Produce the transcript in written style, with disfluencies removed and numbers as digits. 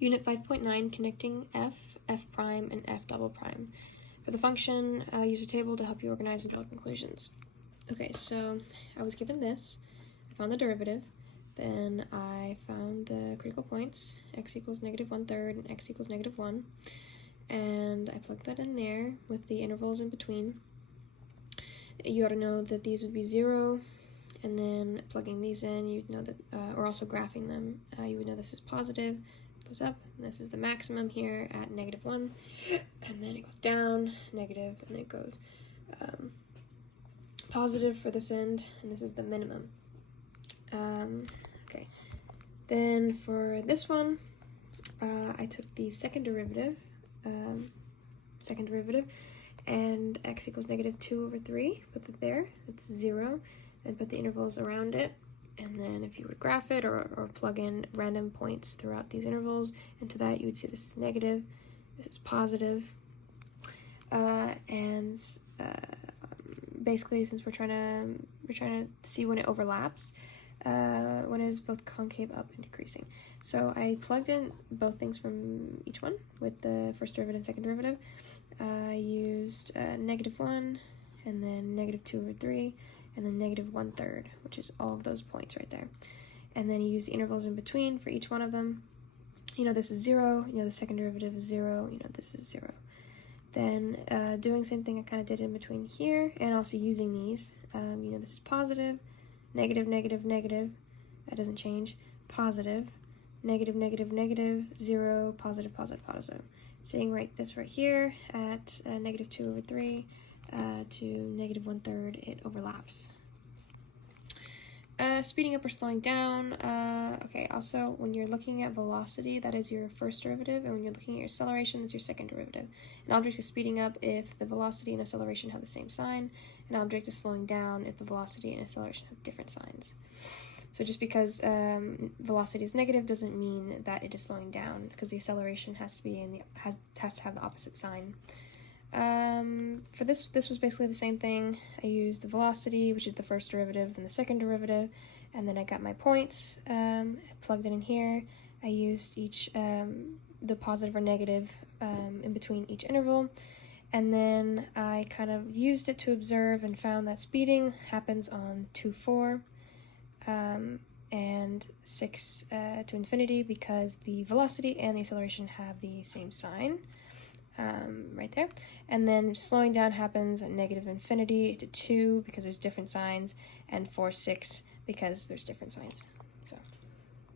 Unit 5.9, connecting f, f prime, and f double prime. For the function, use a table to help you organize and draw conclusions. Okay, so I was given this, I found the derivative, then I found the critical points, x equals -1/3 and x equals -1, and I plugged that in there with the intervals in between. You ought to know that these would be 0, and then plugging these in, you'd know that, or also graphing them, you would know this is positive, it goes up, and this is the maximum here at -1, and then it goes down, negative, and then it goes positive for this end, and this is the minimum. Okay, then for this one, I took the second derivative, and x equals -2/3, put it there, it's 0, and put the intervals around it, and then if you would graph it or plug in random points throughout these intervals into that, you would see this is negative, this is positive, and basically since we're trying to see when it overlaps, when it is both concave up and decreasing. So I plugged in both things from each one with the first derivative and second derivative. I used -1, and then -2/3, and then -1/3, which is all of those points right there. And then you use the intervals in between for each one of them. You know this is 0, you know the second derivative is 0, you know this is 0. Then doing the same thing I kind of did in between here, and also using these. You know this is positive, negative, negative, negative, that doesn't change, positive, negative, negative, negative, 0, positive, positive, positive. Saying this right here at -2/3 to -1/3, it overlaps. Speeding up or slowing down. Okay, also when you're looking at velocity, that is your first derivative, and when you're looking at your acceleration, that's your second derivative. An object is speeding up if the velocity and acceleration have the same sign. An object is slowing down if the velocity and acceleration have different signs. So just because velocity is negative doesn't mean that it is slowing down, because the acceleration has to be has to have the opposite sign. For this was basically the same thing. I used the velocity, which is the first derivative, then the second derivative, and then I got my points, plugged it in here. I used each, the positive or negative in between each interval, and then I kind of used it to observe and found that speeding happens on 2, 4, and 6 to infinity, because the velocity and the acceleration have the same sign. Right there. And then slowing down happens at -infinity to 2 because there's different signs, and 4, 6 because there's different signs.